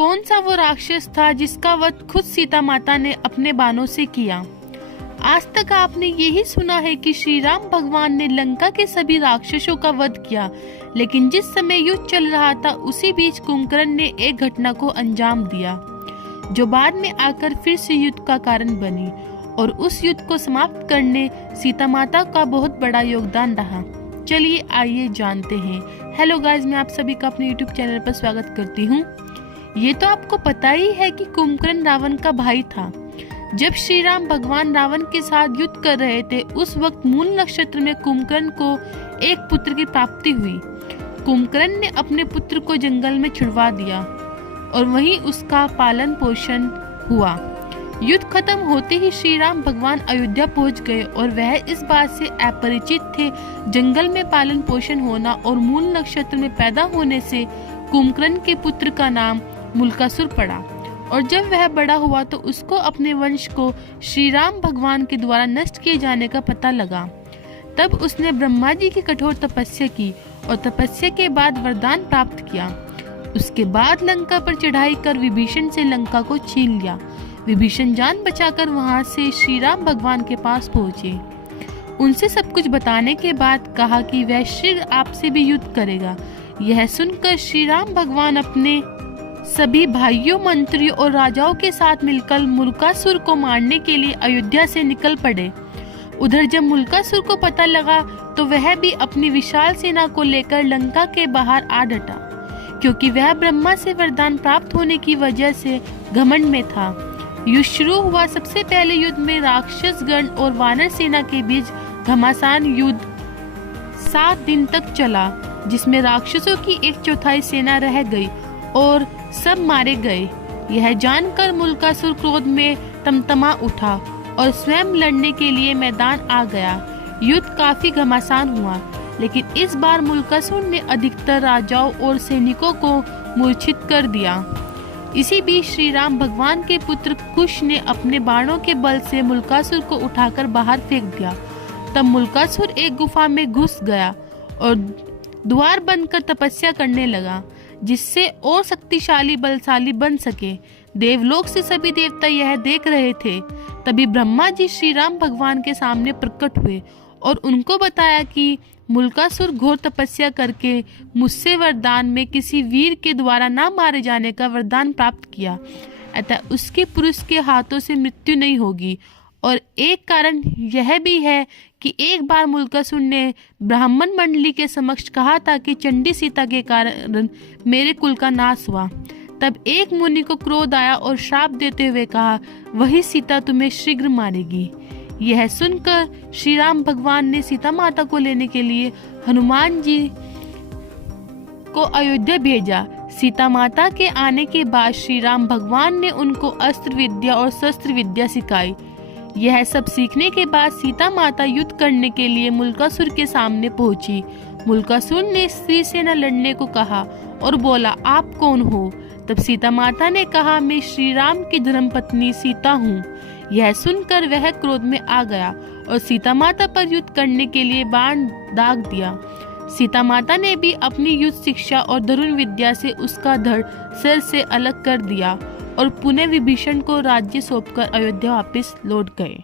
कौन सा वो राक्षस था जिसका वध खुद सीता माता ने अपने बाणों से किया। आज तक आपने यही सुना है कि श्री राम भगवान ने लंका के सभी राक्षसों का वध किया, लेकिन जिस समय युद्ध चल रहा था उसी बीच कुंभकर्ण ने एक घटना को अंजाम दिया जो बाद में आकर फिर से युद्ध का कारण बनी, और उस युद्ध को समाप्त करने सीता माता का बहुत बड़ा योगदान रहा। चलिए आइए जानते हैं। हेलो गाइस, मैं आप सभी का अपने यूट्यूब चैनल पर स्वागत करती हूँ। ये तो आपको पता ही है कि कुंभकर्ण रावण का भाई था। जब श्री राम भगवान रावण के साथ युद्ध कर रहे थे उस वक्त मूल नक्षत्र में कुंभकर्ण को एक पुत्र की प्राप्ति हुई। कुंभकर्ण ने अपने पुत्र को जंगल में छुड़वा दिया और वहीं उसका पालन पोषण हुआ। युद्ध खत्म होते ही श्री राम भगवान अयोध्या पहुंच गए और वह इस बात से अपरिचित थे जंगल में पालन पोषण होना और मूल नक्षत्र में पैदा होने से कुंभकर्ण के पुत्र का नाम मुल्कासुर पड़ा। और जब वह बड़ा हुआ तो उसको अपने वंश को श्री राम भगवान के द्वारा नष्ट किए जाने का पता लगा। तब उसने ब्रह्मा जी की कठोर तपस्या की और तपस्या के बाद वरदान प्राप्त किया। उसके बाद लंका पर चढ़ाई कर विभीषण से लंका को छीन लिया। विभीषण जान बचाकर वहां से श्री राम भगवान के पास पहुंचे। उनसे सब कुछ बताने के बाद कहा कि वह शीघ्र आपसे भी युद्ध करेगा। यह सुनकर श्री राम भगवान अपने सभी भाइयों, मंत्रियों और राजाओं के साथ मिलकर मुल्कासुर को मारने के लिए अयोध्या से निकल पड़े। उधर जब मुल्कासुर को पता लगा तो वह भी अपनी विशाल सेना को लेकर लंका के बाहर आ डटा, क्योंकि वह ब्रह्मा से वरदान प्राप्त होने की वजह से घमंड में था। युद्ध शुरू हुआ। सबसे पहले युद्ध में राक्षस गण और वानर सेना के बीच घमासान युद्ध 7 दिन तक चला, जिसमें राक्षसों की 1/4 सेना रह गई और सब मारे गए। यह जानकर मुल्कासुर क्रोध में तमतमा उठा और स्वयं लड़ने के लिए मैदान आ गया। युद्ध काफी घमासान हुआ, लेकिन इस बार मुल्कासुर ने अधिकतर राजाओं और सैनिकों को मूर्छित कर दिया। इसी बीच श्री राम भगवान के पुत्र कुश ने अपने बाणों के बल से मुल्कासुर को उठाकर बाहर फेंक दिया। तब मुल्कासुर एक गुफा में घुस गया और द्वार बंद कर तपस्या करने लगा, जिससे और शक्तिशाली बलशाली बन सके। देवलोक से सभी देवता यह देख रहे थे। तभी ब्रह्मा जी श्री राम भगवान के सामने प्रकट हुए और उनको बताया कि मुल्कासुर घोर तपस्या करके मुझसे वरदान में किसी वीर के द्वारा ना मारे जाने का वरदान प्राप्त किया, अतः उसके पुरुष के हाथों से मृत्यु नहीं होगी। और एक कारण यह भी है कि एक बार मुल्कासुर ने ब्राह्मण मंडली के समक्ष कहा था कि चंडी सीता के कारण मेरे कुल का नाश हुआ। तब एक मुनि को क्रोध आया और श्राप देते हुए कहा, वही सीता तुम्हें शीघ्र मारेगी। यह सुनकर श्री राम भगवान ने सीता माता को लेने के लिए हनुमान जी को अयोध्या भेजा। सीता माता के आने के बाद श्री राम भगवान ने उनको अस्त्र विद्या और शस्त्र विद्या सिखाई। यह सब सीखने के बाद सीता माता युद्ध करने के लिए मुल्कासुर के सामने पहुंची। मुल्कासुर ने स्त्री से न लड़ने को कहा और बोला, आप कौन हो? तब सीता माता ने कहा, मैं श्री राम की धर्मपत्नी सीता हूँ। यह सुनकर वह क्रोध में आ गया और सीता माता पर युद्ध करने के लिए बाण दाग दिया। सीता माता ने भी अपनी युद्ध शिक्षा और धनुर्विद्या विद्या से उसका धड़ सिर से अलग कर दिया और पुनः विभीषण को राज्य सौंपकर अयोध्या वापस लौट गए।